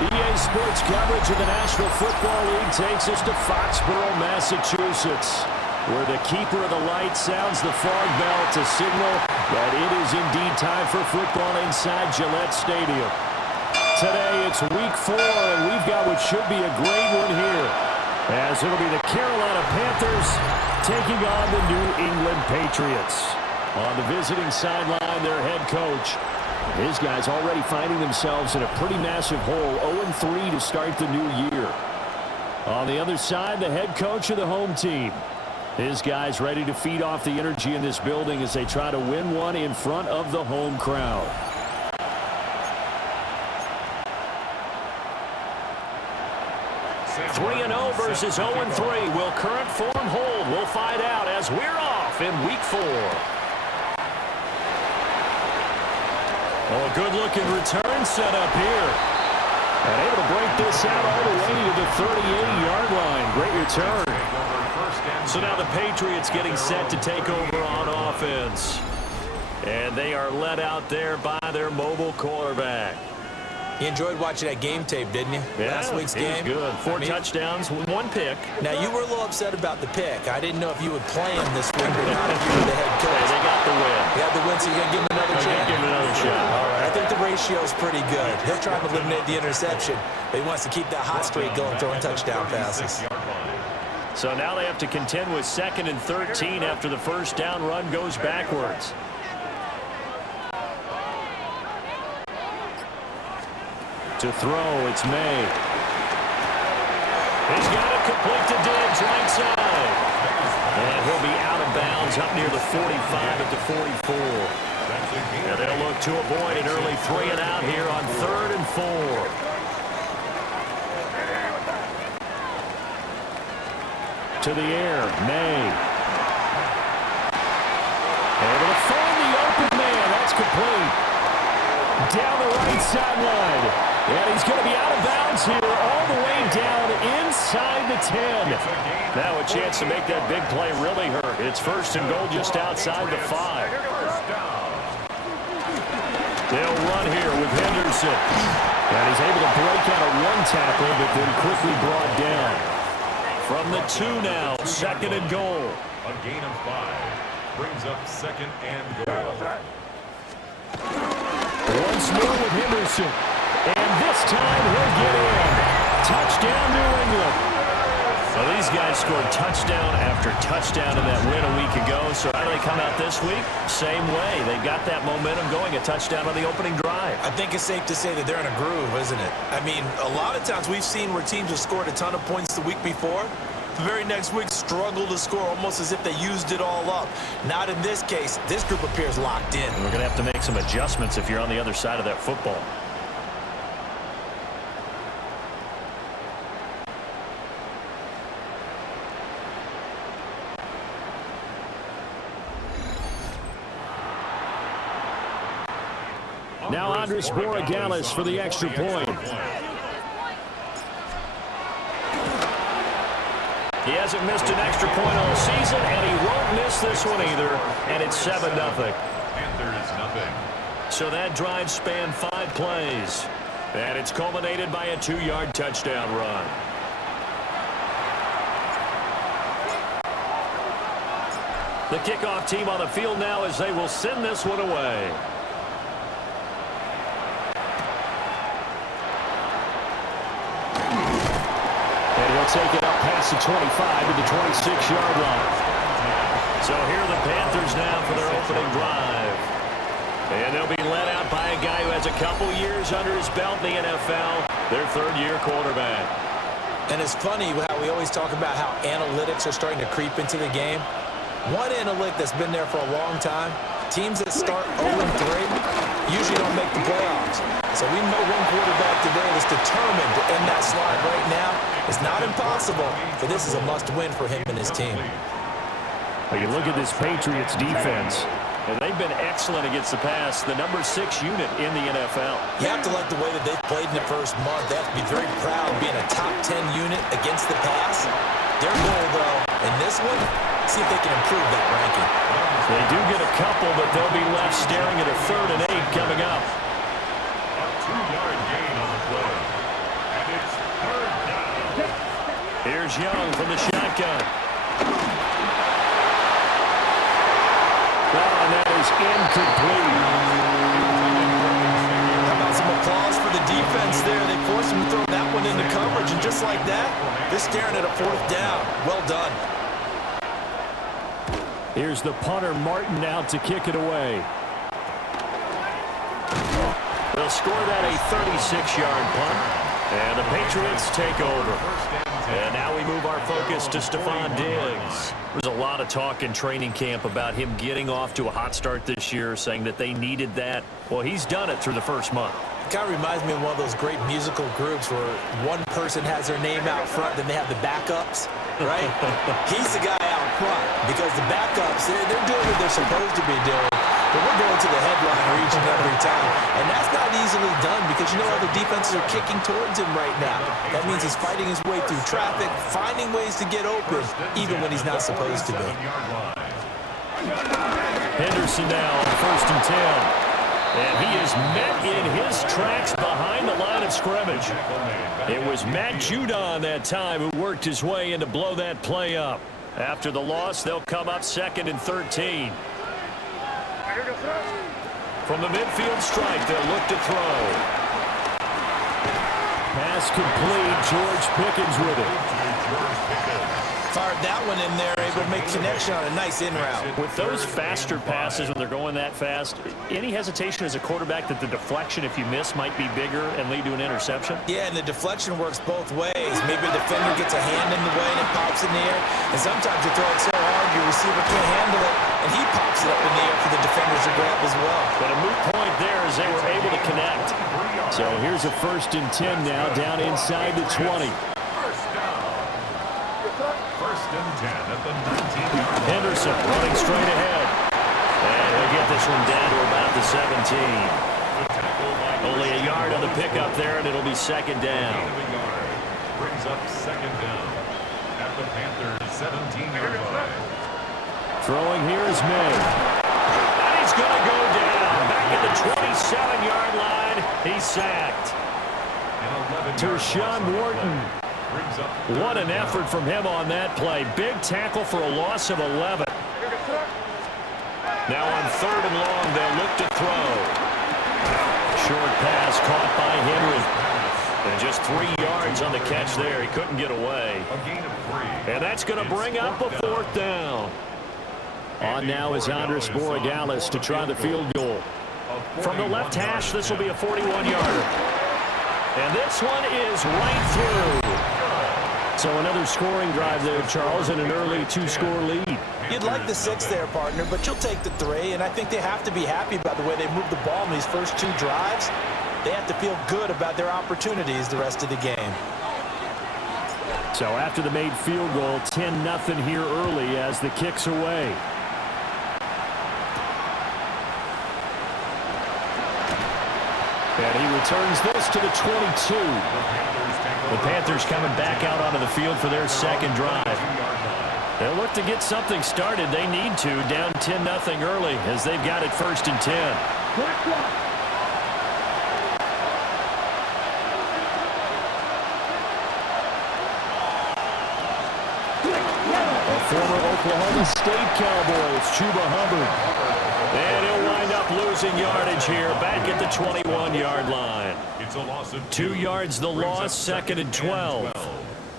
EA Sports coverage of the National Football League takes us to Foxborough, Massachusetts, where the keeper of the light sounds the fog bell to signal that it is indeed time for football inside Gillette Stadium. Today it's week 4, and we've got what should be a great one here, as it'll be the Carolina Panthers taking on the New England Patriots. On the visiting sideline, their head coach. His guys already finding themselves in a pretty massive hole, 0-3 to start the new year. On the other side, the head coach of the home team. His guys ready to feed off the energy in this building as they try to win one in front of the home crowd. Three 3-0 versus 0-3. Will current form hold? We'll find out as we're off in week 4. Oh, a good-looking return set up here. And able to break this out all the way to the 38-yard line. Great return. So now the Patriots getting set to take over on offense. And they are led out there by their mobile quarterback. You enjoyed watching that game tape, didn't you? Yeah, last week's game. It was good. 4 touchdowns, 1 pick. Now, you were a little upset about the pick. I didn't know if you would play him this week or not if you were the head coach. Yeah, they got the win. You got the win, so you're going to give him another chance? Give him another shot. All right. I think the ratio's pretty good. He'll try to eliminate the interception, but he wants to keep that hot streak going, throwing touchdown passes. So now they have to contend with 2nd and 13 after the first down run goes backwards. To throw, it's May. He's got it complete to Diggs, right side. And he'll be out of bounds up near the 45 at the 44. And they'll look to avoid an early 3 and out here on 3rd and 4. To the air, May. Able to find the open man. That's complete. Down the right sideline. And he's going to be out of bounds here all the way down inside the 10. Now a chance to make that big play really hurt. It's 1st and goal just outside the 5. They'll run here with Henderson. And he's able to break out of 1 tackle, but then quickly brought down. From the 2 now, 2nd and goal. A gain of 5 brings up 2nd and goal. Once more with Henderson. And this time he'll get in. Touchdown, New England. Well, these guys scored touchdown after touchdown in that win a week ago. So how do they come out this week? Same way. They got that momentum going, a touchdown on the opening drive. I think it's safe to say that they're in a groove, isn't it? I mean, a lot of times we've seen where teams have scored a ton of points the week before. The very next week struggle to score almost as if they used it all up. Not in this case. This group appears locked in. And we're going to have to make some adjustments if you're on the other side of that football. Now Andres Borregales for the extra point. He hasn't missed an extra point all season, and he won't miss this one either. And it's 7-0. Panthers nothing. So that drive spanned 5 plays. And it's culminated by a 2-yard touchdown run. The kickoff team on the field now as they will send this one away. Take it up past the 25 to the 26-yard line. So here are the Panthers now for their opening drive. And they'll be led out by a guy who has a couple years under his belt in the NFL, their 3rd-year quarterback. And it's funny how we always talk about how analytics are starting to creep into the game. One analytic that's been there for a long time, teams that start 0-3 usually don't make the playoffs. So we know one quarterback today that's determined to end that slide right now. It's not impossible, but this is a must-win for him and his team. Well, you look at this Patriots defense, and they've been excellent against the pass, the number 6 unit in the NFL. You have to like the way that they've played in the first month. They have to be very proud of being a top 10 unit against the pass. Their goal, though, in this one, see if they can improve that ranking. They do get a couple, but they'll be left staring at a 3rd and 8 coming up. A 2-yard gain on the play. And it's 3rd down. Here's Young from the shotgun. Oh, and that is incomplete. How about some applause for the defense there? They forced him to throw that one into coverage, and just like that, they're staring at a 4th down. Well done. Here's the punter, Martin, out to kick it away. They'll score that a 36-yard punt, and the Patriots take over. And now we move our focus to Stephon Diggs. There's a lot of talk in training camp about him getting off to a hot start this year, saying that they needed that. Well, he's done it through the first month. It kind of reminds me of one of those great musical groups where one person has their name out front, then they have the backups, right? He's the guy out front because the backups, they're doing what they're supposed to be doing. But we're going to the headliner each and every time. And that's not easily done because you know all the defenses are kicking towards him right now. That means he's fighting his way through traffic, finding ways to get open, even when he's not supposed to be. Henderson now on 1st and 10. And he is met in his tracks behind the line of scrimmage. It was Matt Judon that time who worked his way in to blow that play up. After the loss, they'll come up 2nd and 13. From the midfield stripe, they'll look to throw. Pass complete. George Pickens with it. Fired that one in there, able to make connection on a nice in route. With those faster passes when they're going that fast, any hesitation as a quarterback that the deflection, if you miss, might be bigger and lead to an interception? Yeah, and the deflection works both ways. Maybe a defender gets a hand in the way and it pops in the air. And sometimes you throw it so hard your receiver can't handle it, and he pops it up in the air for the defenders to grab as well. But a moot point there as they were able to connect. So here's a 1st and 10 now, down inside the 20. First and 10 at the 19-yard line. Henderson running straight ahead. And he'll get this one down to about the 17. Only a yard on the pickup there, and it'll be 2nd down. Brings up 2nd down at the Panthers' 17-yard line. Throwing here is May. And he's going to go down. Back at the 27-yard line. He's sacked. Tershawn Wharton. What an effort from him on that play. Big tackle for a loss of 11. Now on 3rd and long, they'll look to throw. Short pass caught by Henry. And just 3 yards on the catch there. He couldn't get away. And that's going to bring up a 4th down. On now is Andres Borregales to try the field goal. From the left hash, this will be a 41-yarder. And this one is right through. So another scoring drive there, Charles, and an early 2-score lead. You'd like the 6 there, partner, but you'll take the 3, and I think they have to be happy about the way they moved the ball in these first 2 drives. They have to feel good about their opportunities the rest of the game. So after the made field goal, 10-0 here early as the kick's away. And he returns this to the 22. The Panthers coming back out onto the field for their 2nd drive. They'll look to get something started. They need to, down 10-0 early as they've got it 1st and 10. A former Oklahoma State Cowboy, it's Chuba Hubbard. And he'll wind up losing yardage here, back at the 21-yard line. 2 yards the loss, 2nd and 12.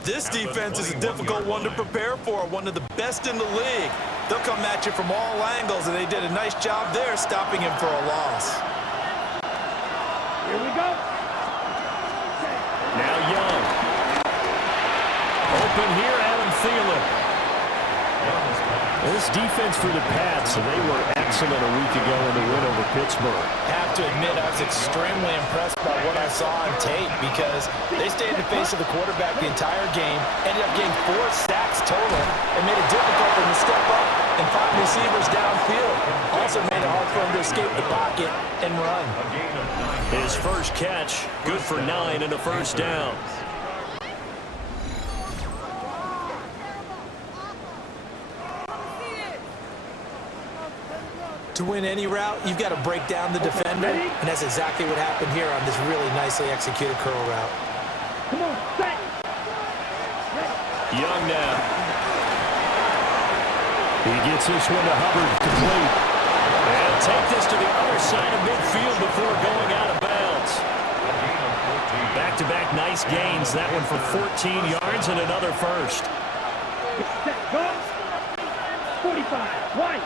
This defense is a difficult one to prepare for, one of the best in the league. They'll come at you from all angles, and they did a nice job there stopping him for a loss. Here we go. Now Young. Open here, Adam Thielen. This defense for the Pats, they were excellent a week ago in the win over Pittsburgh. I have to admit, I was extremely impressed by what I saw on tape because they stayed in the face of the quarterback the entire game, ended up getting 4 sacks total, and made it difficult for him to step up and find receivers downfield. Also made it hard for him to escape the pocket and run. His first catch, good for 9 and a first down. To win any route, you've got to break down the defender, and that's exactly what happened here on this really nicely executed curl route. Come on, set. Young now. He gets this one to Hubbard, complete. And take this to the other side of midfield before going out of bounds. Back-to-back nice gains. That one for 14 yards and another first. Set, go. 45, right.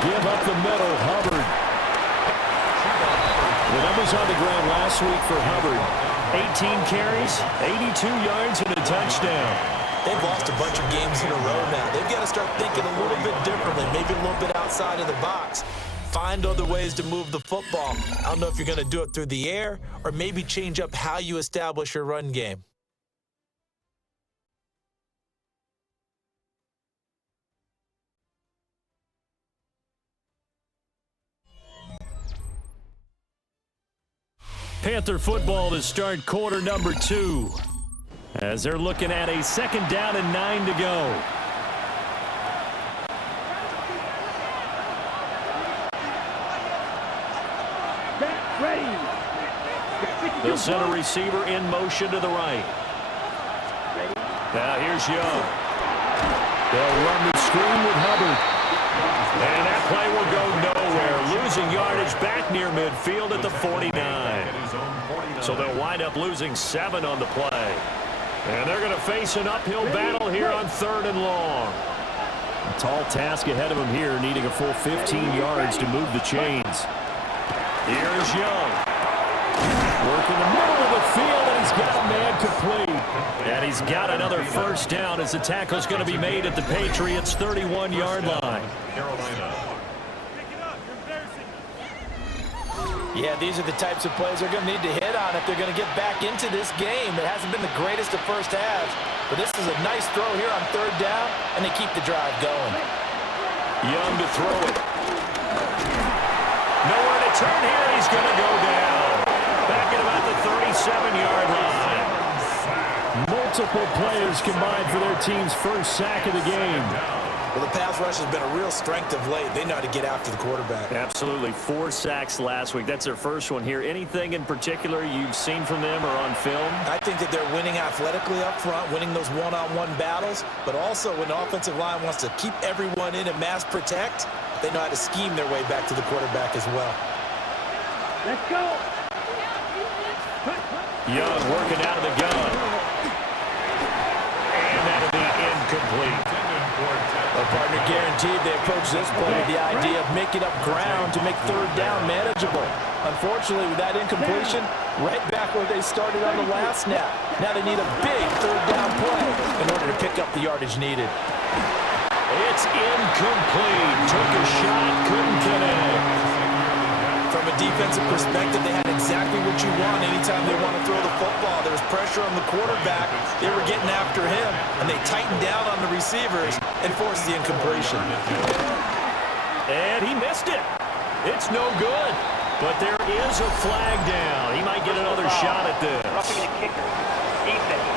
Give up the middle, Hubbard. The numbers on the ground last week for Hubbard. 18 carries, 82 yards, and a touchdown. They've lost a bunch of games in a row now. They've got to start thinking a little bit differently, maybe a little bit outside of the box. Find other ways to move the football. I don't know if you're going to do it through the air or maybe change up how you establish your run game. Panther football to start quarter number 2. As they're looking at a second down and 9 to go. Ready. They'll send a receiver in motion to the right. Now here's Young. They'll run the screen with Hubbard. And that play will go nowhere. Losing yardage back near midfield at the 49. So they'll wind up losing 7 on the play. And they're going to face an uphill battle here on 3rd and long. A tall task ahead of them here, needing a full 15 yards to move the chains. Here's Young. Working the middle of the field, and he's got a man complete. And he's got another first down as the tackle's going to be made at the Patriots' 31-yard line. Yeah, these are the types of plays they're going to need to hit on if they're going to get back into this game. It hasn't been the greatest of first halves, but this is a nice throw here on 3rd down, and they keep the drive going. Young to throw it. Nowhere to turn here. He's going to go down. Back at about the 37-yard line. Multiple players combined for their team's first sack of the game. Well, the pass rush has been a real strength of late. They know how to get after the quarterback. Absolutely. 4 sacks last week. That's their first one here. Anything in particular you've seen from them or on film? I think that they're winning athletically up front, winning those one-on-one battles, but also when the offensive line wants to keep everyone in and mass protect, they know how to scheme their way back to the quarterback as well. Let's go. Young working out of the gun. And that'll be incomplete. A partner guaranteed they approach this play with the idea of making up ground to make 3rd down manageable. Unfortunately, with that incompletion, right back where they started on the last snap. Now they need a big 3rd down play in order to pick up the yardage needed. It's incomplete. Took a shot, couldn't connect. From a defensive perspective, they had exactly what you want anytime they want to throw the football. There was pressure on the quarterback. They were getting after him, and they tightened down on the receivers and forced the incompletion. And he missed it. It's no good. But there is a flag down. He might get another shot at this. Roughing the kicker. Defense.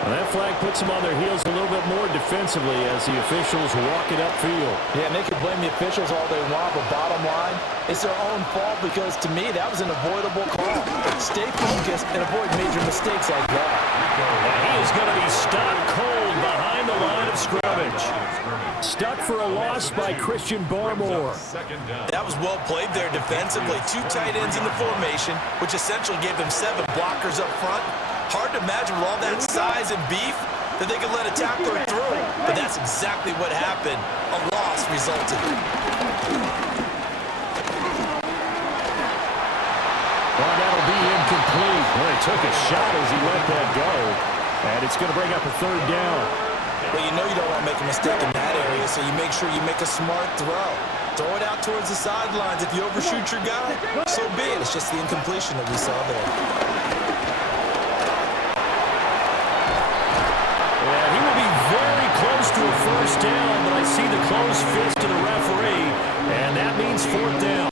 And that flag puts them on their heels a little bit more defensively as the officials walk it upfield. Yeah, and they can blame the officials all they want, but bottom line, it's their own fault because, to me, that was an avoidable call. Stay focused and avoid major mistakes like that. And he is going to be stopped cold behind the line of scrimmage. Stuck for a loss by Christian Barmore. That was well played there defensively. 2 tight ends in the formation, which essentially gave them 7 blockers up front. Hard to imagine with all that size and beef that they could let a tackler through. But that's exactly what happened. A loss resulted. Well, that'll be incomplete. Boy, took a shot as he let that go. And it's going to bring up a third down. Well, you know you don't want to make a mistake in that area, so you make sure you make a smart throw. Throw it out towards the sidelines. If you overshoot your guy, so be it. It's just the incompletion that we saw there. Yeah, he will be very close to a first down, but I see the closed fist of the referee, and that means fourth down.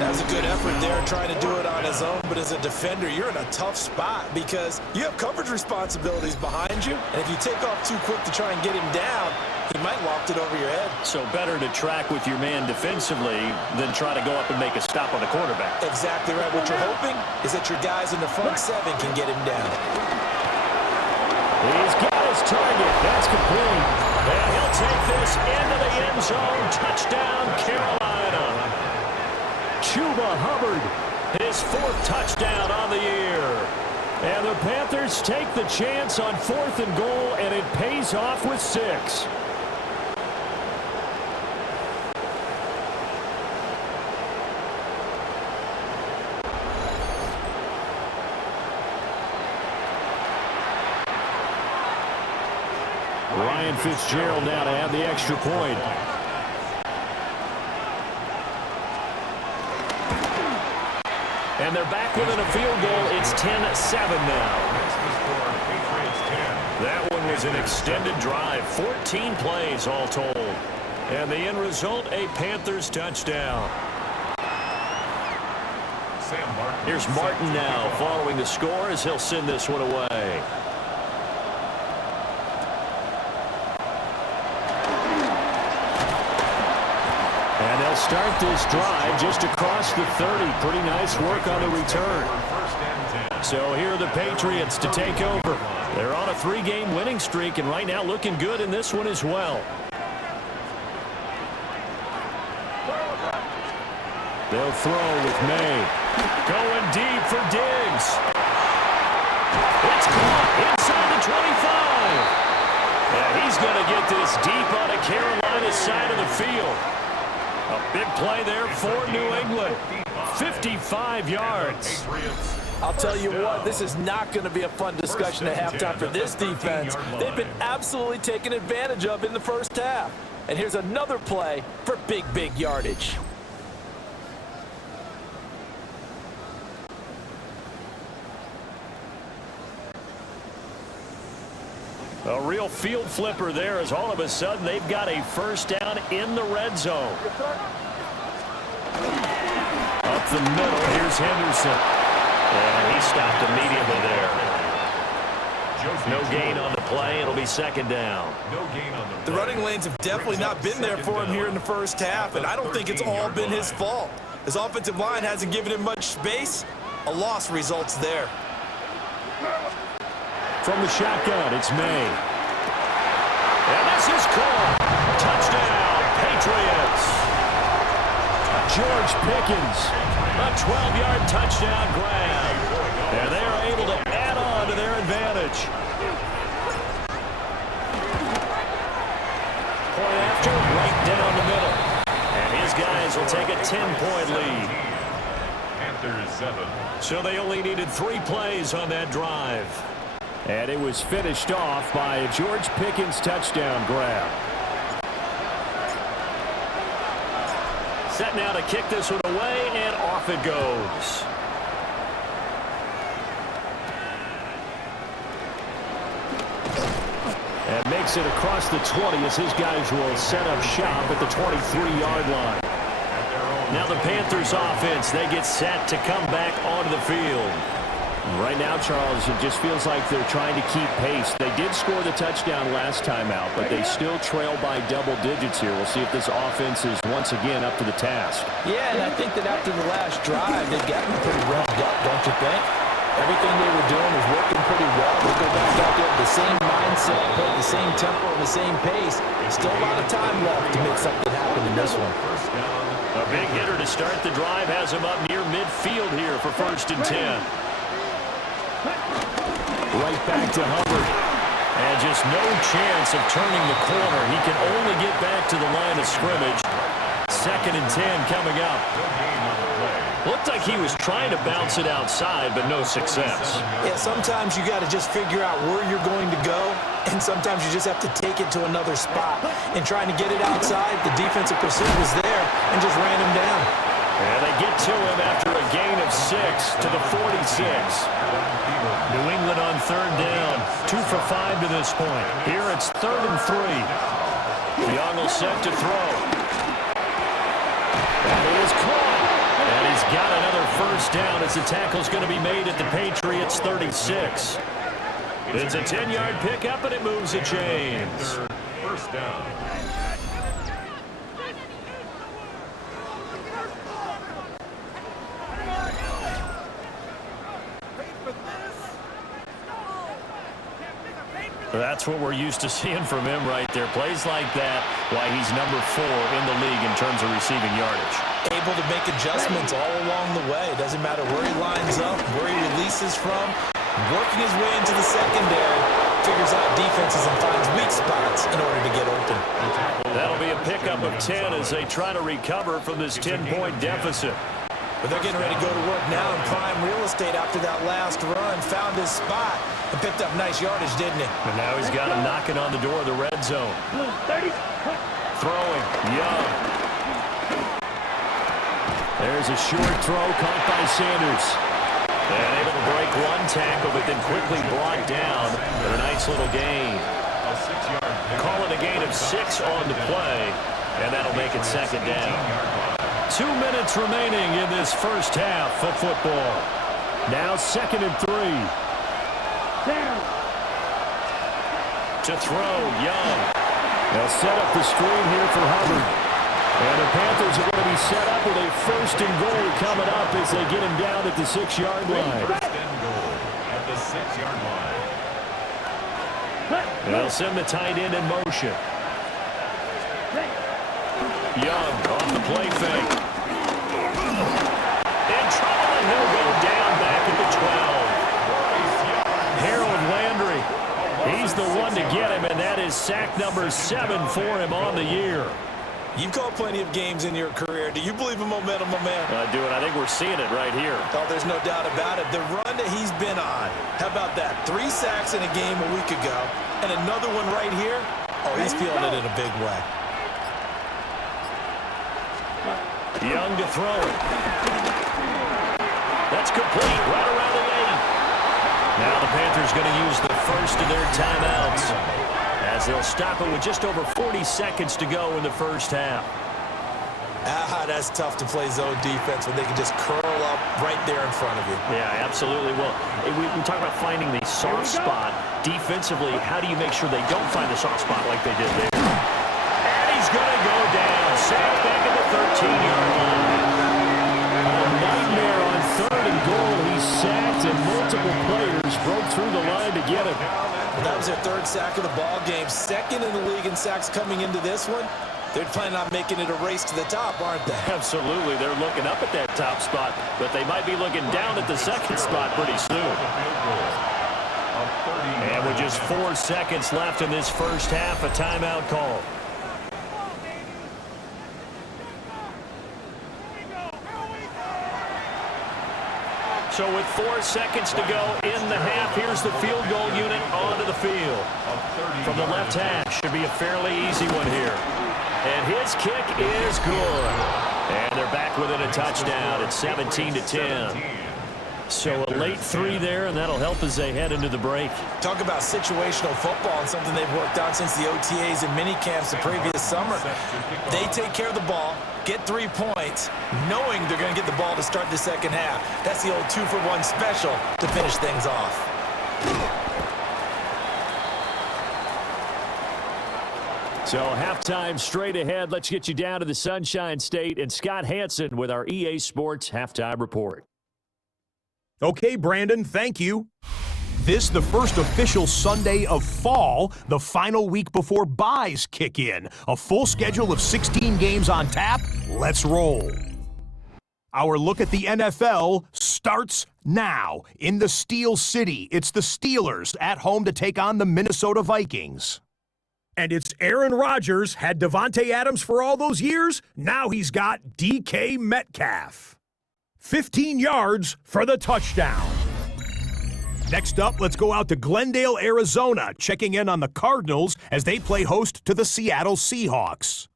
That was a good effort there trying to do it on his own, but as a defender, you're in a tough spot because you have coverage responsibilities behind you, and if you take off too quick to try and get him down, he might loft it over your head. So better to track with your man defensively than try to go up and make a stop on the quarterback. Exactly right. What you're hoping is that your guys in the front seven can get him down. He's got his target. That's complete. And he'll take this into the end zone. Touchdown, Carolina. Chuba Hubbard, his fourth touchdown on the year. And the Panthers take the chance on 4th and goal, and it pays off with 6. Ryan Fitzgerald now to have the extra point. And they're back within a field goal. It's 10-7 now. That one was an extended drive. 14 plays all told. And the end result, a Panthers touchdown. Here's Martin now following the score as he'll send this one away. And they'll start this drive just across the 30. Pretty nice work on the return. So here are the Patriots to take over. They're on a 3-game winning streak, and right now looking good in this one as well. They'll throw with May. Going deep for Diggs. It's caught inside the 25. And he's going to get this deep on a Carolina side of the field. A big play there for New England. 55 yards. I'll tell you what, this is not going to be a fun discussion at halftime for this defense. They've been absolutely taken advantage of in the first half. And here's another play for big yardage. A real field flipper there as all of a sudden they've got a first down in the red zone. Up the middle, here's Henderson. And he stopped immediately there. No gain on the play. It'll be second down. The running lanes have definitely not been there for him here in the first half, and I don't think it's all been his fault. His offensive line hasn't given him much space. A loss results there. From the shotgun, it's May. And this is caught. Touchdown, Patriots. George Pickens, a 12-yard touchdown grab. And they are able to add on to their advantage. Point after, right down the middle. And his guys will take a 10-point lead. Panthers 7. So they only needed 3 plays on that drive. And it was finished off by a George Pickens touchdown grab. Set now to kick this one away, and off it goes. And makes it across the 20 as his guys will set up shop at the 23-yard line. Now the Panthers offense, they get set to come back onto the field. Right now, Charles, it just feels like they're trying to keep pace. They did score the touchdown last time out, but they still trail by double digits here. We'll see if this offense is once again up to the task. Yeah, and I think that after the last drive, they've gotten pretty revved up, don't you think? Everything they were doing was working pretty well. They go back out there with the same mindset, play the same tempo, and the same pace. Still a lot of time left to make something happen in this one. A big hitter to start the drive has him up near midfield here for 1st and 10. Right back to Hubbard. And just no chance of turning the corner. He can only get back to the line of scrimmage. 2nd and 10 coming up. No gain on the play. Looked like he was trying to bounce it outside, but no success. Yeah, sometimes you got to just figure out where you're going to go, and sometimes you just have to take it to another spot. And trying to get it outside, the defensive pursuit was there and just ran him down. And they get to him after a gain of 6 to the 46. New England on third down. 2 for 5 to this point. Here it's 3rd and 3. Young will set to throw. And he is caught. And he's got another first down as the tackle's going to be made at the Patriots 36. It's a 10-yard pickup, and it moves the chains. First down. That's what we're used to seeing from him right there. Plays like that, why he's number 4 in the league in terms of receiving yardage. Able to make adjustments all along the way. Doesn't matter where he lines up, where he releases from. Working his way into the secondary, figures out defenses and finds weak spots in order to get open. That'll be a pickup of 10 as they try to recover from this 10-point deficit. But they're getting ready to go to work now in prime real estate after that last run. Found his spot and picked up nice yardage, didn't he? And now he's got him knocking on the door of the red zone. 30. Throwing, Young. There's a short throw caught by Sanders. And able to break one tackle, but then quickly brought down with a nice little gain. Call it a gain of 6 on the play, and that'll make it 2nd down. 2 minutes remaining in this first half of football. Now 2nd and 3. Down. To throw, Young. They'll set up the screen here for Hubbard. And the Panthers are going to be set up with a 1st and goal coming up as they get him down at the 6-yard line. First and goal at the 6-yard line. And they'll send the tight end in motion. Young off the play fake. In trouble, and he'll go down back at the 12. Harold Landry, he's the one to get him, and that is sack number 7 for him on the year. You've called plenty of games in your career. Do you believe in momentum, my man? I do, and I think we're seeing it right here. Oh, there's no doubt about it. The run that he's been on. How about that? 3 sacks in a game a week ago, and another one right here. Oh, he's feeling it in a big way. Young to throw it. That's complete, right around the 8. Now the Panthers going to use the first of their timeouts, as they'll stop it with just over 40 seconds to go in the first half. That's tough to play zone defense when they can just curl up right there in front of you. Yeah, absolutely. Well, we talk about finding the soft spot. Defensively, how do you make sure they don't find the soft spot like they did there? And he's going to go down. Sacked back at the 13-yard line. A nightmare on 3rd and goal. He's sacked, and multiple players broke through the line to get him. That was their 3rd sack of the ball game. 2nd in the league in sacks coming into this one. They're planning on making it a race to the top, aren't they? Absolutely. They're looking up at that top spot, but they might be looking down at the 2nd spot pretty soon. And with just 4 seconds left in this first half, a timeout call. So with 4 seconds to go in the half, here's the field goal unit onto the field. From the left hash, should be a fairly easy one here. And his kick is good. And they're back within a touchdown at 17-10. So a late 3 there, and that'll help as they head into the break. Talk about situational football and something they've worked on since the OTAs and mini camps the previous summer. They take care of the ball, get 3 points, knowing they're going to get the ball to start the second half. That's the old 2-for-1 special to finish things off. So halftime straight ahead. Let's get you down to the Sunshine State and Scott Hansen with our EA Sports Halftime Report. Okay, Brandon, thank you. This the first official Sunday of fall, the final week before byes kick in. A full schedule of 16 games on tap. Let's roll. Our look at the NFL starts now. In the Steel City, it's the Steelers at home to take on the Minnesota Vikings. And it's Aaron Rodgers, had Devontae Adams for all those years. Now he's got DK Metcalf. 15 yards for the touchdown. Next up, let's go out to Glendale, Arizona, checking in on the Cardinals as they play host to the Seattle Seahawks.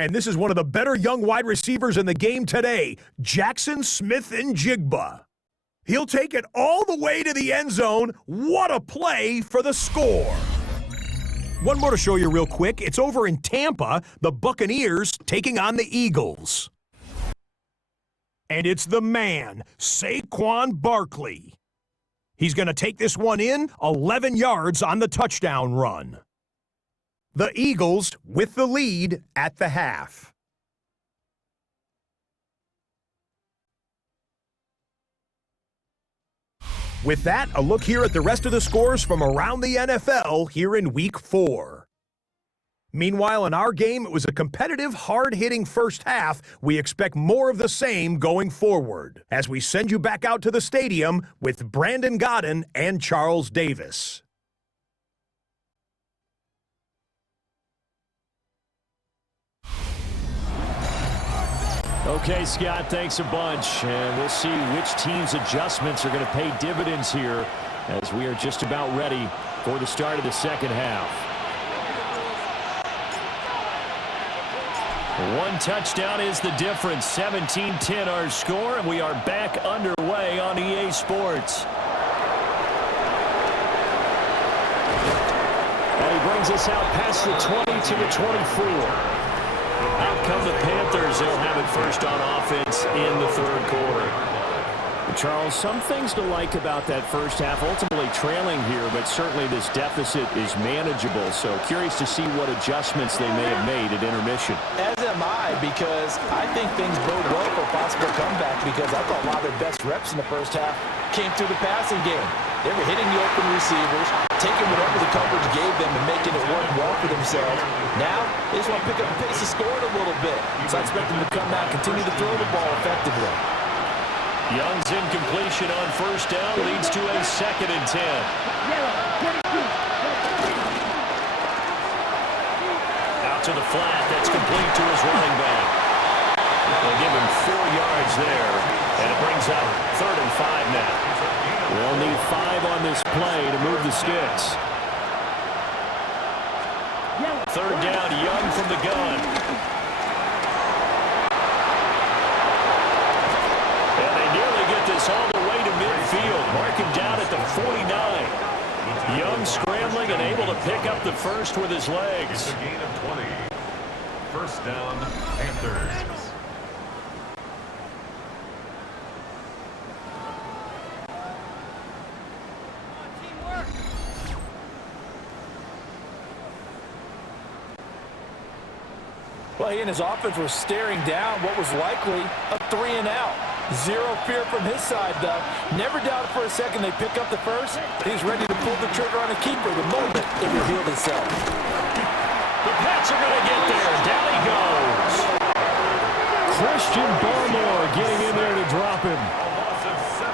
And this is one of the better young wide receivers in the game today, Jackson Smith-Njigba. He'll take it all the way to the end zone. What a play for the score. One more to show you real quick. It's over in Tampa, the Buccaneers taking on the Eagles. And it's the man, Saquon Barkley. He's going to take this one in, 11 yards on the touchdown run. The Eagles with the lead at the half. With that, a look here at the rest of the scores from around the NFL here in Week 4. Meanwhile, in our game, it was a competitive, hard-hitting first half. We expect more of the same going forward as we send you back out to the stadium with Brandon Godden and Charles Davis. Okay, Scott, thanks a bunch. And we'll see which team's adjustments are going to pay dividends here as we are just about ready for the start of the second half. One touchdown is the difference. 17-10 our score, and we are back underway on EA Sports. And he brings us out past the 20 to the 24. Out come the Panthers. They'll have it first on offense in the third quarter. Charles, some things to like about that first half. Ultimately trailing here, but certainly this deficit is manageable. So curious to see what adjustments they may have made at intermission. As am I, because I think things bode well for a possible comeback, because I thought a lot of their best reps in the first half came through the passing game. They were hitting the open receivers, taking whatever the coverage gave them and making it work well for themselves. Now, they just want to pick up the pace of scoring a little bit. So I expect them to come out and continue to throw the ball effectively. Young's incompletion on first down leads to a 2nd and 10. Out to the flat. That's complete to his running back. They'll give him 4 yards there. And it brings up 3rd and 5 now. We'll need 5 on this play to move the sticks. 3rd down, Young from the gun. And they nearly get this all the way to midfield. Mark him down at the 49. Young scrambling and able to pick up the first with his legs. It's a gain of 20. First down, Panthers. Well, he and his offense were staring down what was likely a 3-and-out. Zero fear from his side, though. Never doubted for a second they pick up the first. He's ready to pull the trigger on a keeper the moment it revealed itself. The Pats are going to get there. Down he goes. Christian Barmore getting in there to drop him.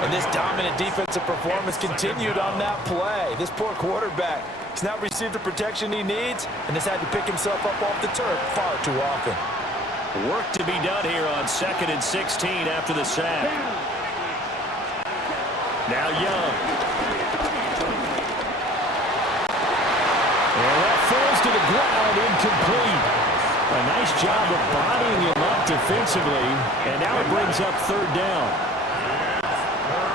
And this dominant defensive performance continued on that play. This poor quarterback has not received the protection he needs and has had to pick himself up off the turf far too often. Work to be done here on 2nd and 16 after the sack. Now Young. And that falls to the ground, incomplete. A nice job of bodying him up defensively, and now it brings up 3rd down.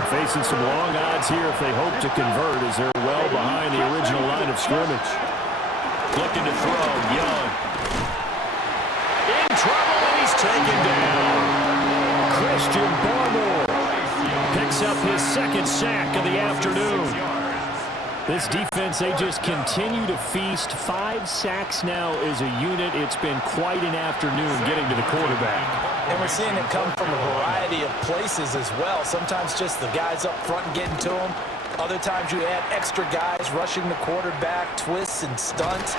Facing some long odds here if they hope to convert, as they're well behind the original line of scrimmage. Looking to throw, Young. In trouble, and he's taken down. Christian Barmore picks up his 2nd sack of the afternoon. This defense, they just continue to feast. 5 sacks now as a unit. It's been quite an afternoon getting to the quarterback. And we're seeing it come from a variety of places as well. Sometimes just the guys up front and getting to them. Other times you add extra guys rushing the quarterback, twists and stunts.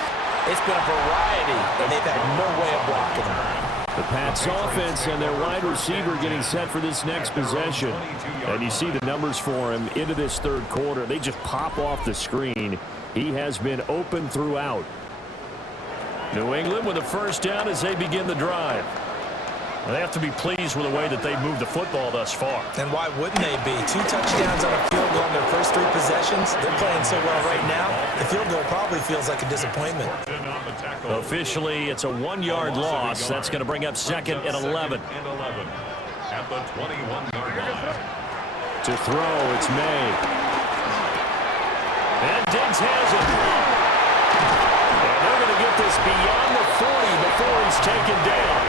It's been a variety, and they've had no way of blocking them. The Pats offense and their wide receiver getting set for this next possession. And you see the numbers for him into this 3rd quarter. They just pop off the screen. He has been open throughout. New England with a first down as they begin the drive. They have to be pleased with the way that they've moved the football thus far. And why wouldn't they be? 2 touchdowns on a field goal in their first 3 possessions. They're playing so well right now, the field goal probably feels like a disappointment. Officially, it's a 1-yard loss. That's going to bring up 2nd and 11. At the 21-yard line. To throw, it's May. And Diggs has it. And they're going to get this beyond the 40 before he's taken down.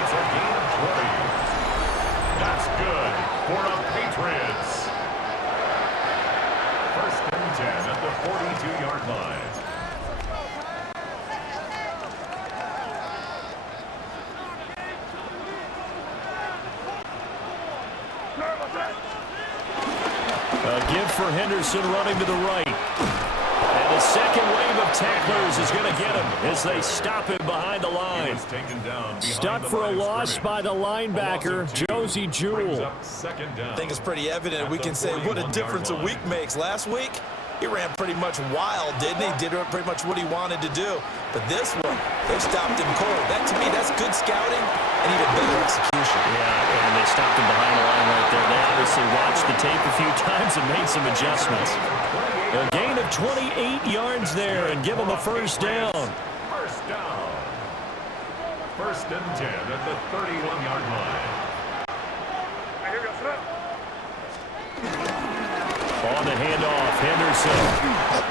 It's a gain of 20. That's good for the Patriots. 1st and 10 at the 42-yard line. A give for Henderson running to the right. And the second wave of tacklers is going to get him as they stop him behind the line. Stuck for a loss by the linebacker, Josie Jewell. I think it's pretty evident. We can say what a difference a week makes. Last week, he ran pretty much wild, didn't he? Did pretty much what he wanted to do. But this one, they stopped him cold. That, to me, that's good scouting and even better execution. Yeah, and they stopped him behind the line right there. They obviously watched the tape a few times and made some adjustments. A gain of 28 yards there and give him a first down. First down. 1st and 10 at the 31-yard line. On the handoff, Henderson.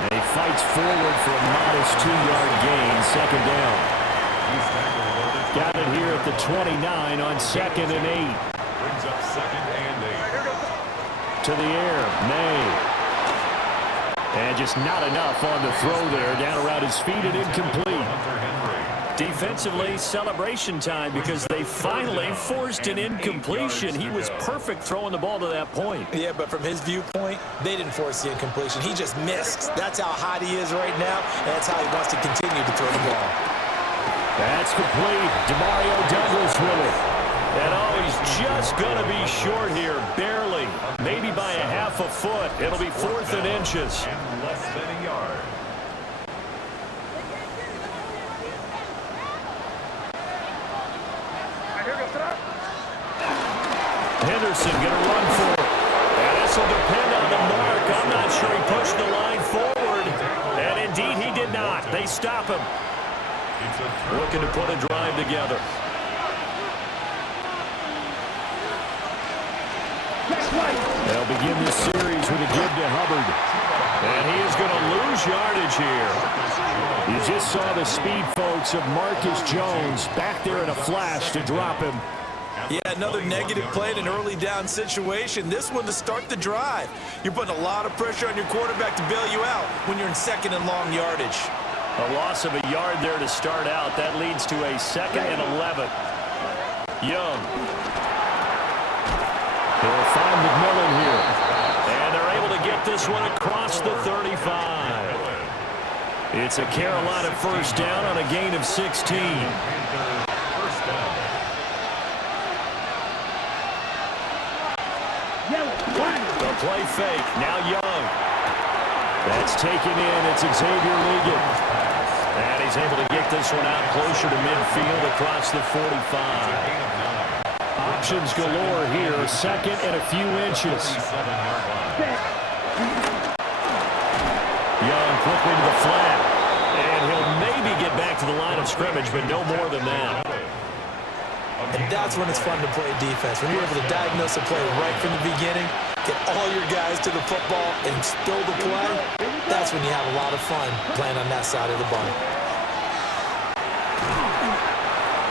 And he fights forward for a modest 2-yard gain, 2nd down. Got it here at the 29 on 2nd and 8. Brings up 2nd and 8. To the air, May. And just not enough on the throw there, down around his feet and incomplete. Defensively, celebration time because they finally forced an incompletion. He was perfect throwing the ball to that point. Yeah, but from his viewpoint, they didn't force the incompletion. He just missed. That's how hot he is right now, and that's how he wants to continue to throw the ball. That's complete. Demario Douglas with it. And oh, he's just going to be short here, barely. Maybe by a half a foot. It'll be 4th and inches. And less than a yard. Henderson going to run for it. And this will depend on the mark. I'm not sure he pushed the line forward. And indeed, he did not. They stop him. Looking to put a drive together. They'll begin this series with a give to Hubbard. And he is going to lose yardage here. You just saw the speed, folks, of Marcus Jones back there in a flash to drop him. Yeah, another negative play in an early down situation. This one to start the drive. You're putting a lot of pressure on your quarterback to bail you out when you're in 2nd and long yardage. A loss of a yard there to start out. That leads to a 2nd and 11. Young. They'll find McMillan here. And they're able to get this one across the 35. It's a Carolina first down on a gain of 16. The play fake. Now Young. That's taken in. It's Xavier Ligon. And he's able to get this one out closer to midfield across the 45. Options galore here. 2nd and a few inches. Young quickly to the flat. And he'll maybe get back to the line of scrimmage, but no more than that. And that's when it's fun to play defense. When you're able to diagnose a play right from the beginning, get all your guys to the football and spill the play, that's when you have a lot of fun playing on that side of the ball.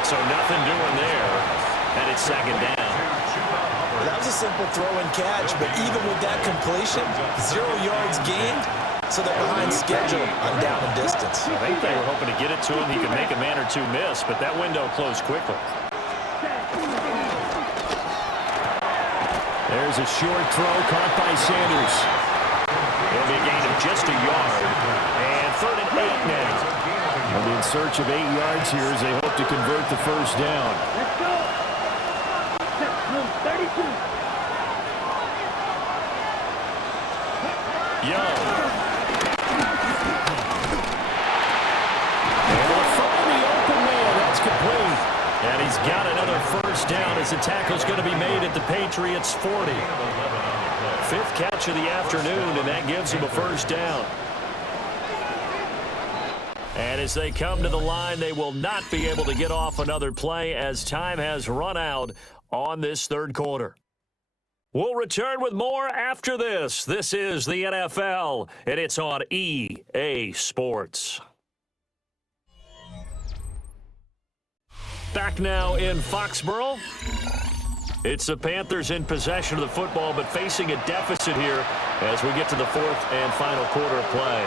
So nothing doing there. And it's 2nd down. That was a simple throw and catch, but even with that completion, 0 yards gained, so they're behind schedule on down and distance. I think they were hoping to get it to him. He could make a man or two miss, but that window closed quickly. There's a short throw caught by Sanders. It'll be a gain of just a yard. And 3rd and 8 now. And in search of 8 yards here as they hope to convert the first down. Let's go. 32. Young. And they'll find the open man. That's complete. And got another first down as the tackle's going to be made at the Patriots' 40. Fifth catch of the afternoon, and that gives him a first down. And as they come to the line, they will not be able to get off another play as time has run out on this third quarter. We'll return with more after this. This is the NFL, and it's on EA Sports. Back now in Foxborough. It's the Panthers in possession of the football, but facing a deficit here as we get to the fourth and final quarter of play.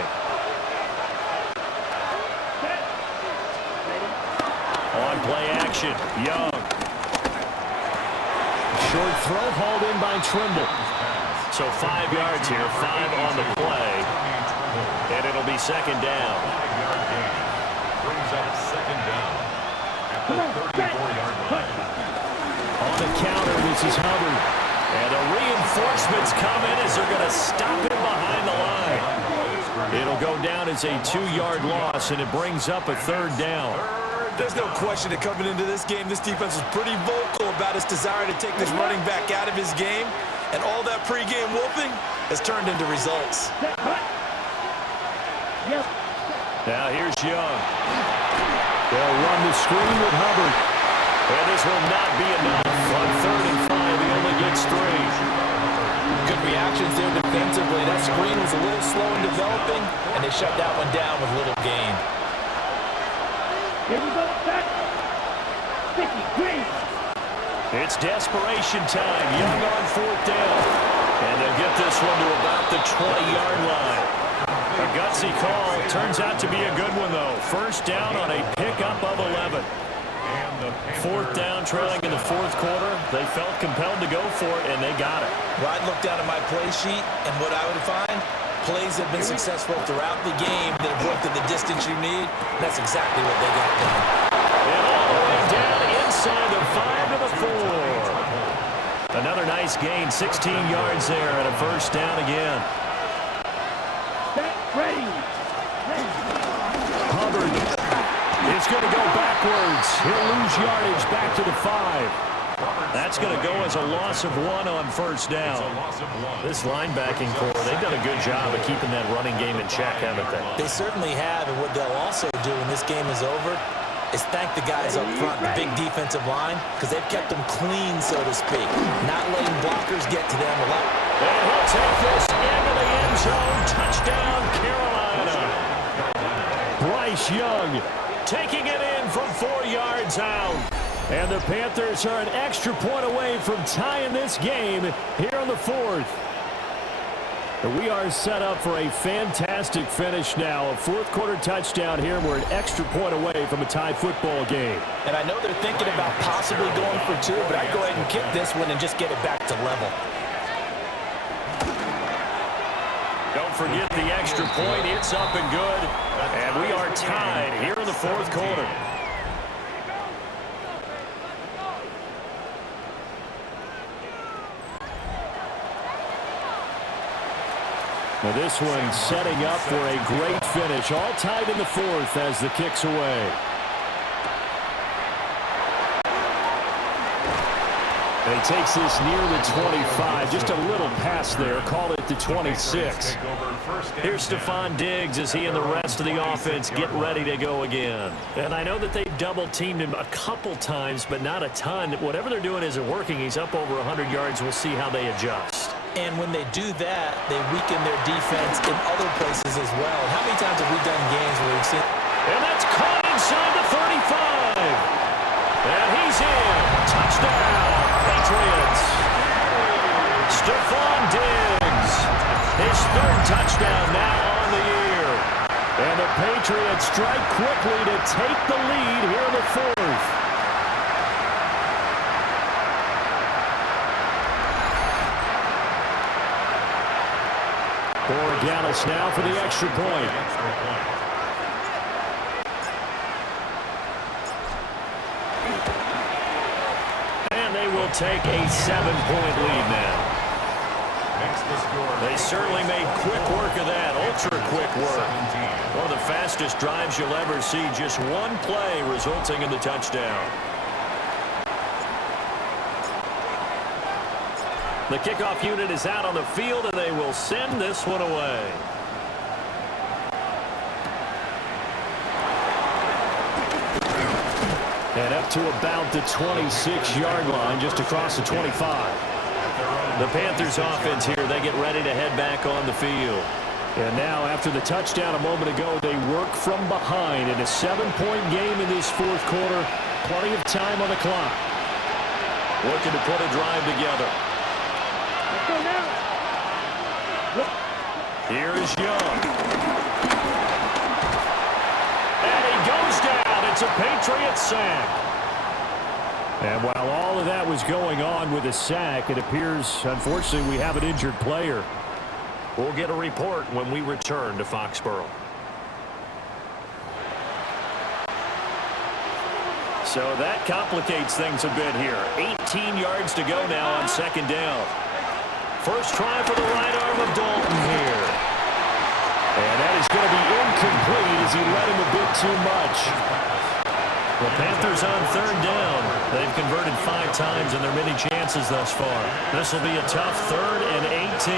On play action, Young. Short throw hauled in by Trimble. So 5 yards here, 5 on the play. And it'll be second down. 5-yard gain. Brings up second down at the 34-yard line. On the counter, this is Hubbard. And the reinforcements come in as they're going to stop him behind the line. It'll go down as a 2-yard loss, and it brings up a third down. There's no question that coming into this game, this defense was pretty vocal about its desire to take this running back out of his game. And all that pregame whooping has turned into results. Now here's Young. They'll run the screen with Hubbard. And this will not be enough. On 3rd and 5, he only gets 3. Good reactions there defensively. That screen was a little slow in developing, and they shut that one down with little gain. Here we go, set. Sticky, green. It's desperation time. Young on 4th down. And they'll get this one to about the 20-yard line. A gutsy call. Turns out to be a good one, though. First down on a pickup of 11. 4th down, trailing in the 4th quarter. They felt compelled to go for it, and they got it. Well, I'd look down at my play sheet, and what I would find, plays have been successful throughout the game that have worked at the distance you need. That's exactly what they got done. And all the way down inside the 5 to the 4. Another nice gain, 16 yards there, and a first down again. Set, ready. Hubbard is going to go backwards. He'll lose yardage back to the 5. That's going to go as a loss of 1 on first down. This linebacking core, they've done a good job of keeping that running game in check, haven't they? They certainly have, and what they'll also do when this game is over is thank the guys up front, the big defensive line, because they've kept them clean, so to speak, not letting blockers get to them. And he'll take this into the end zone. Touchdown, Carolina. Bryce Young taking it in from 4 yards out. And the Panthers are an extra point away from tying this game here in the 4th. We are set up for a fantastic finish now. A 4th quarter touchdown here. We're an extra point away from a tie football game. And I know they're thinking about possibly going for 2, but I'd go ahead and kick this one and just get it back to level. Don't forget the extra point. It's up and good. And we are tied here in the 4th quarter. Now this one setting up for a great finish. All tied in the 4th as the kick's away. And he takes this near the 25. Just a little pass there. Call it the 26. Here's Stephon Diggs as he and the rest of the offense get ready to go again. And I know that they've double-teamed him a couple times, but not a ton. Whatever they're doing isn't working. He's up over 100 yards. We'll see how they adjust. And when they do that, they weaken their defense in other places as well. And how many times have we done games where we've seen... And that's caught inside the 35. And he's in. Touchdown, Patriots. Stephon Diggs. His 3rd touchdown now on the year. And the Patriots strike quickly to take the lead here in the 4th. Borregales now for the extra point. And they will take a 7-point lead now. They certainly made quick work of that, ultra-quick work. One of the fastest drives you'll ever see, just one play resulting in the touchdown. The kickoff unit is out on the field, and they will send this one away. And up to about the 26-yard line, just across the 25. The Panthers offense here, they get ready to head back on the field. And now, after the touchdown a moment ago, they work from behind in a 7-point game in this fourth quarter. Plenty of time on the clock. Looking to put a drive together. Let's go now. Here is Young. And he goes down. It's a Patriots sack. And while all of that was going on with a sack, it appears, unfortunately, we have an injured player. We'll get a report when we return to Foxborough. So that complicates things a bit here. 18 yards to go now on second down. First try for the right arm of Dalton here. And that is going to be incomplete as he led him a bit too much. The Panthers on third down. They've converted 5 times in their many chances thus far. This will be a tough 3rd and 18.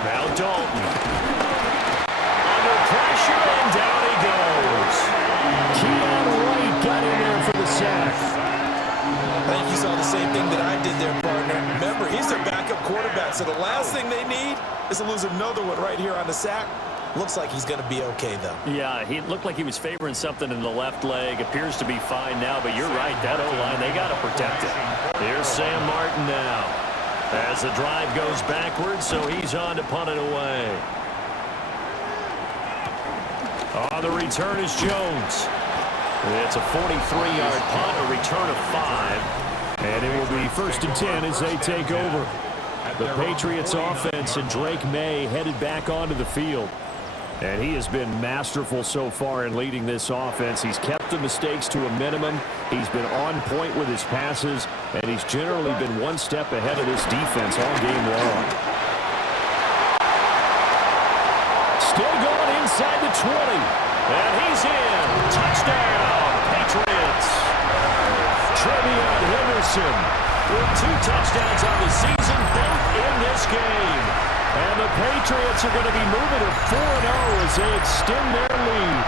Now Dalton. Under pressure, and down he goes. Keon White got in there for the sack. I think you saw the same thing that I did there, partner. Remember, he's their backup quarterback, so the last thing they need is to lose another one right here on the sack. Looks like he's going to be okay, though. Yeah, he looked like he was favoring something in the left leg. Appears to be fine now, but you're right. That O-line, they got to protect it. Here's Sam Martin now. As the drive goes backwards, so he's on to punt it away. On the return is Jones. It's a 43-yard punt, a return of 5. And it will be 1st and 10 as they take over. The Patriots offense and Drake May headed back onto the field. And he has been masterful so far in leading this offense. He's kept the mistakes to a minimum. He's been on point with his passes, and he's generally been one step ahead of this defense all game long. Still going inside the 20. And he's in. Touchdown, Patriots. Trevion Henderson with 2 touchdowns on the season, both in this game. And the Patriots are going to be moving to 4-0 as they extend their lead.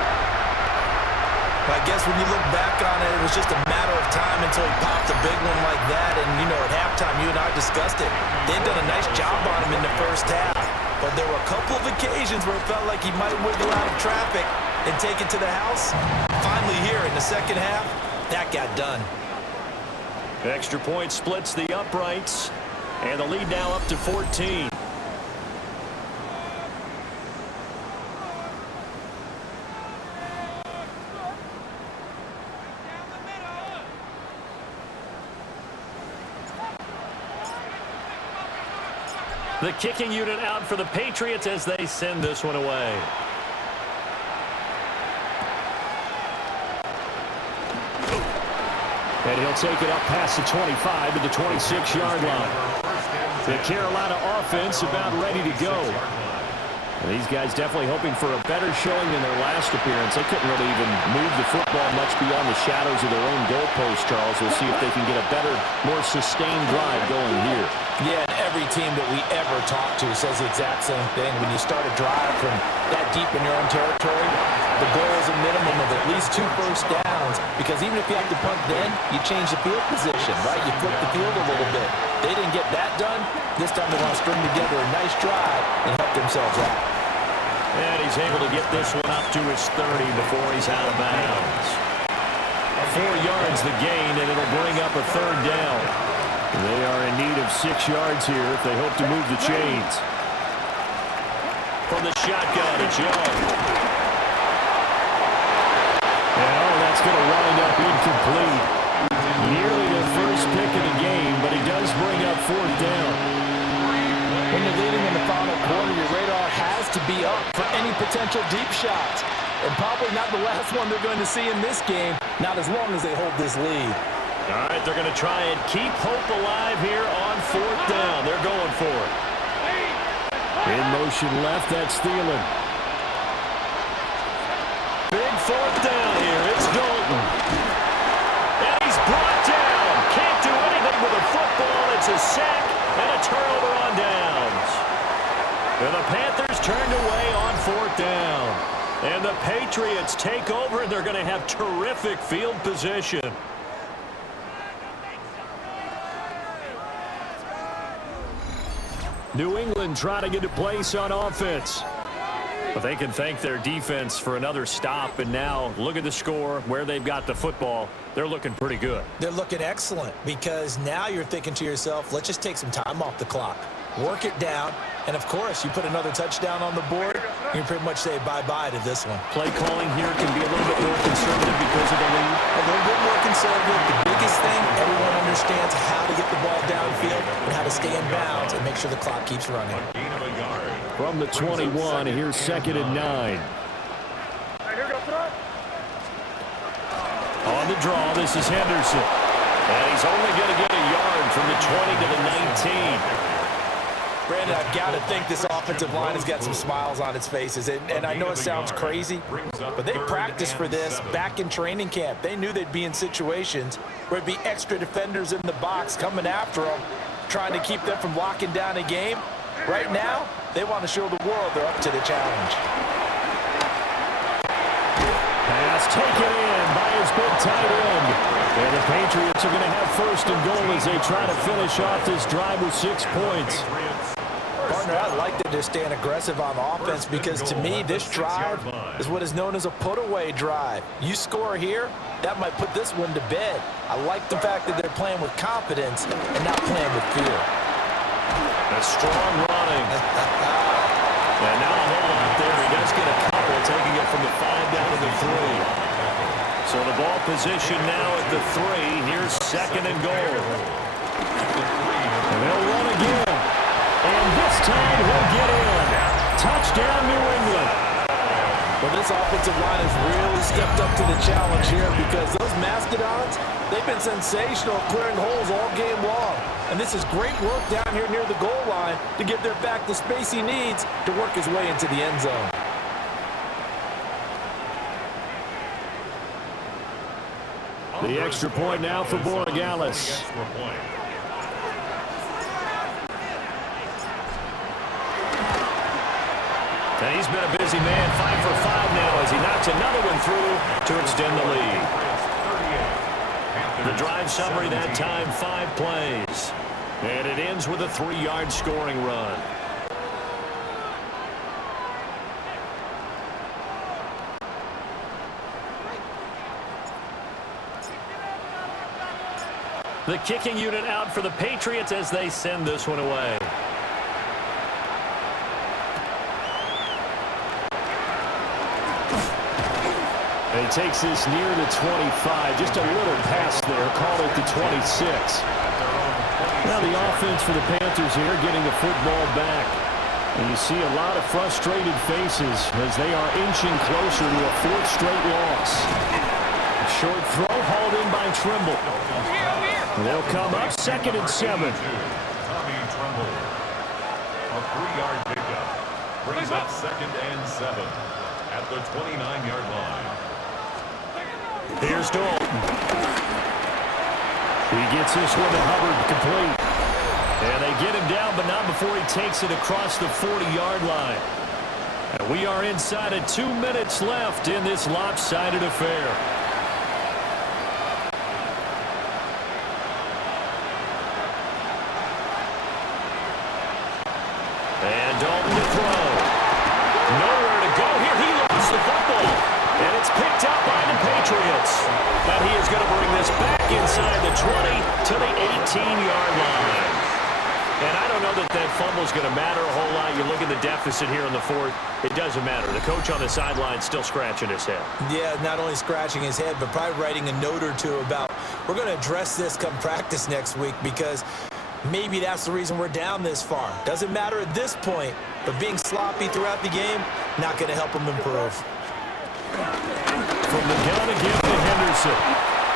I guess when you look back on it, it was just a matter of time until he popped a big one like that. And, you know, at halftime, you and I discussed it. They've done a nice job on him in the first half. But there were a couple of occasions where it felt like he might wiggle out of traffic and take it to the house. Finally here in the second half, that got done. Extra point splits the uprights. And the lead now up to 14. The kicking unit out for the Patriots as they send this one away. And he'll take it up past the 25 to the 26-yard line. The Carolina offense about ready to go. And these guys definitely hoping for a better showing than their last appearance. They couldn't really even move the football much beyond the shadows of their own goalpost, Charles. We'll see if they can get a better, more sustained drive going here. Yeah, and every team that we ever talk to says the exact same thing. When you start a drive from that deep in your own territory, the goal is a minimum of at least 2 first downs, because even if you have to punt then, you change the field position, right? You flip the field a little bit. They didn't get that done. This time they want to string together a nice drive and help themselves out. And he's able to get this one up to his 30 before he's out of bounds. 4 yards the gain, and it'll bring up a 3rd down. They are in need of 6 yards here if they hope to move the chains. From the shotgun, it's Young. And that's going to wind up incomplete. Nearly the first pick of the game, but he does bring up 4th down. When you're leading in the final quarter, your radar has to be up for any potential deep shots. And probably not the last one they're going to see in this game, not as long as they hold this lead. All right, they're going to try and keep hope alive here on 4th down. They're going for it. In motion left, that's Thielen. Big 4th down here. It's Dalton. And he's brought down. Can't do anything with a football. It's a sack. And the Panthers turned away on 4th down. And the Patriots take over, and they're going to have terrific field position. New England trying to get a place on offense. But they can thank their defense for another stop. And now look at the score, where they've got the football. They're looking pretty good. They're looking excellent because now you're thinking to yourself, let's just take some time off the clock. Work it down. And, of course, you put another touchdown on the board, you can pretty much say bye-bye to this one. Play calling here can be a little bit more conservative because of the lead. A little bit more conservative. The biggest thing, everyone understands how to get the ball downfield and how to stay in bounds and make sure the clock keeps running. From the 21, here's 2nd and 9. On the draw, this is Henderson. And he's only going to get a yard from the 20 to the 19. Brandon, I've got to think this offensive line has got some smiles on its faces. And I know it sounds crazy, but they practiced for this back in training camp. They knew they'd be in situations where it'd be extra defenders in the box coming after them, trying to keep them from locking down a game. Right now, they want to show the world they're up to the challenge. Pass taken in by his big tight end. And the Patriots are going to have 1st and goal as they try to finish off this drive with 6 points. Partner, I like that they're staying aggressive on offense because to me, this drive is what is known as a put-away drive. You score here, that might put this one to bed. I like the fact that they're playing with confidence and not playing with fear. A strong running. And now a whole lot there. He does get a couple, taking it from the 5 down to the 3. So the ball position now at the 3. Here's 2nd and goal. And they'll run again. And this time he'll get in. Touchdown, New England. Well, this offensive line has really stepped up to the challenge here because those Mastodons, they've been sensational clearing holes all game long. And this is great work down here near the goal line to give their back the space he needs to work his way into the end zone. The extra point now for Borregales. And he's been a busy man, 5 for 5 now as he knocks another one through to extend the lead. The drive summary that time, 5 plays. And it ends with a 3-yard scoring run. The kicking unit out for the Patriots as they send this one away. And he takes this near the 25. Just a little pass there. Call it the 26. Now the offense for the Panthers here getting the football back. And you see a lot of frustrated faces as they are inching closer to a 4th straight loss. A short throw hauled in by Trimble. They'll come up 2nd and 7. Tommy Trimble. A 3-yard pickup brings up 2nd and 7 at the 29-yard line. Here's Dalton. He gets this one to Hubbard complete. And they get him down, but not before he takes it across the 40-yard line. And we are inside of 2 minutes left in this lopsided affair. And Dalton to throw. Nowhere to go here. He lost the football. And it's picked up by the Patriots. But he is going to bring this back inside the 20 to the 18-yard line. And I don't know that that fumble is going to matter a whole lot. You look at the deficit here in the 4th. It doesn't matter. The coach on the sideline still scratching his head. Yeah, not only scratching his head, but probably writing a note or two about we're going to address this come practice next week because maybe that's the reason we're down this far. Doesn't matter at this point, but being sloppy throughout the game, not going to help him improve. From the gun again to Henderson.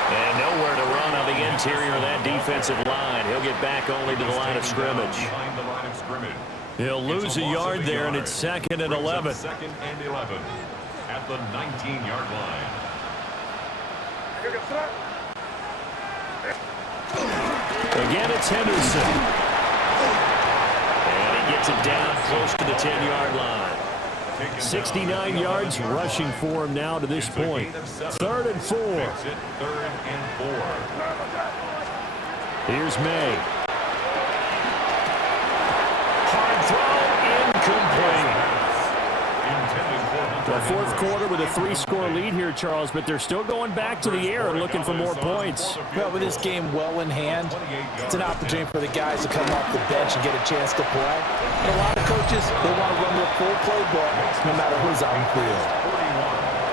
And nowhere to run on the interior of that defensive line. He'll get back only to the line of scrimmage. He'll lose a yard there, and it's 2nd and 11. 2nd and 11 at the 19-yard line. Again, it's Henderson. And he gets gets it down close to the 10-yard line. 69 yards rushing for him now to this point. 3rd and 4. Here's May. Hard throw, incomplete. The fourth quarter with a 3-score lead here, Charles, but they're still going back to the air and looking for more points. Well, with this game well in hand, it's an opportunity for the guys to come off the bench and get a chance to play. And a lot of coaches, they want to run their full playbook no matter who's on the field.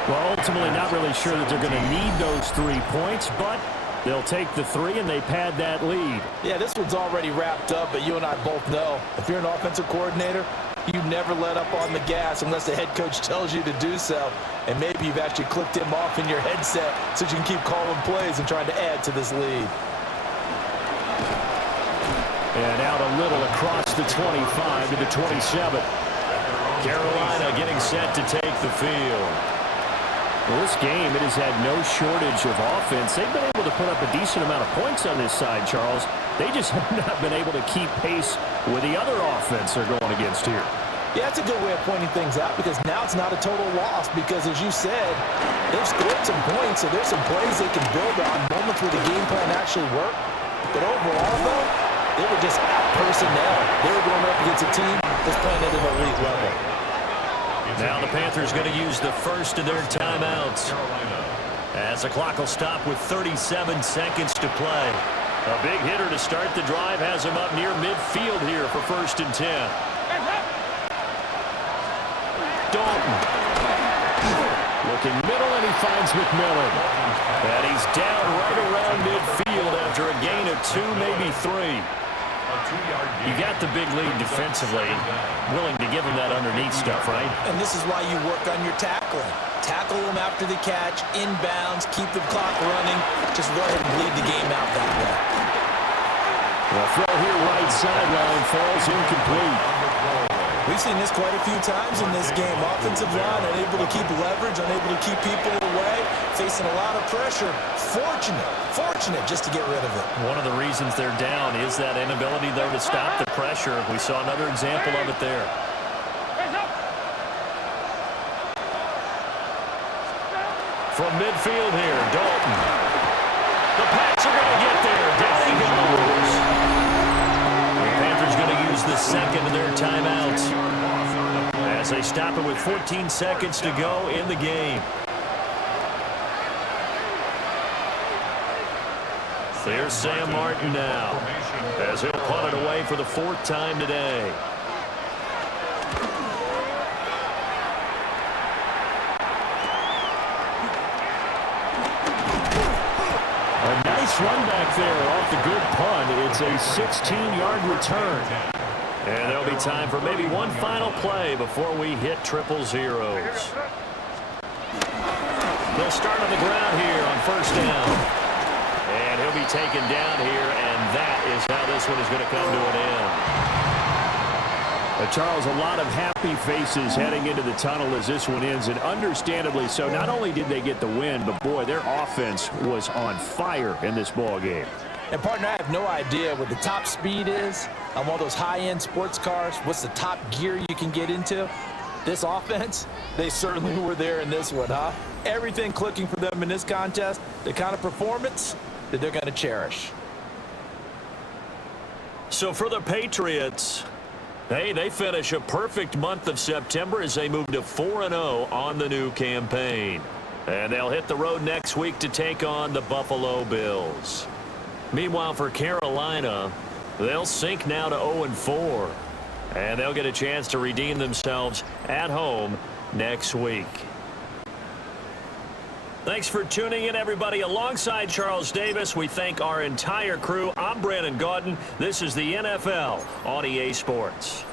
Well, ultimately not really sure that they're going to need those 3 points, but they'll take the 3 and they pad that lead. Yeah, this one's already wrapped up, but you and I both know if you're an offensive coordinator, you never let up on the gas unless the head coach tells you to do so. And maybe you've actually clicked him off in your headset so you can keep calling plays and trying to add to this lead. And out a little across the 25 to the 27. Carolina getting set to take the field. Well, this game, it has had no shortage of offense. They've been able to put up a decent amount of points on this side, Charles. They just have not been able to keep pace with the other offense they're going against here. Yeah, that's a good way of pointing things out because now it's not a total loss because, as you said, they've scored some points, so there's some plays they can build on, moments where the game plan actually worked. But overall, though, they were just out personnel. They were going up against a team that's playing at an elite level. Now the Panthers going to use the first of their timeouts. As the clock will stop with 37 seconds to play. A big hitter to start the drive has him up near midfield here for 1st and 10. Dalton. Looking middle, and he finds McMillan. And he's down right around midfield after a gain of 2, maybe 3. You got the big lead defensively, willing to give him that underneath stuff, right? And this is why you work on your tackling. Tackle them after the catch, inbounds, keep the clock running. Just go ahead and bleed the game out that way. The throw here right sideline falls incomplete. We've seen this quite a few times in this game. Offensive line unable to keep leverage, unable to keep people away, facing a lot of pressure. Fortunate just to get rid of it. One of the reasons they're down is that inability, though, to stop the pressure. We saw another example of it there. From midfield here, Dalton. The Pats are going to get there. Down he goes. The Panthers going to use the second of their timeouts as they stop it with 14 seconds to go in the game. There's Sam Martin now as he'll punt it away for the 4th time today. A nice run back there off the good punt. It's a 16-yard return. And there'll be time for maybe one final play before we hit 000. They'll start on the ground here on 1st down. And he'll be taken down here, and that is how this one is going to come to an end. Charles, a lot of happy faces heading into the tunnel as this one ends, and understandably so. Not only did they get the win, but, boy, their offense was on fire in this ball game. And, partner, I have no idea what the top speed is on one of those high-end sports cars. What's the top gear you can get into? This offense, they certainly were there in this one, huh? Everything clicking for them in this contest, the kind of performance that they're going to cherish. So for the Patriots, hey, they finish a perfect month of September as they move to 4-0 on the new campaign. And they'll hit the road next week to take on the Buffalo Bills. Meanwhile, for Carolina, they'll sink now to 0-4. And they'll get a chance to redeem themselves at home next week. Thanks for tuning in, everybody. Alongside Charles Davis, we thank our entire crew. I'm Brandon Gaudin. This is the NFL on EA Sports.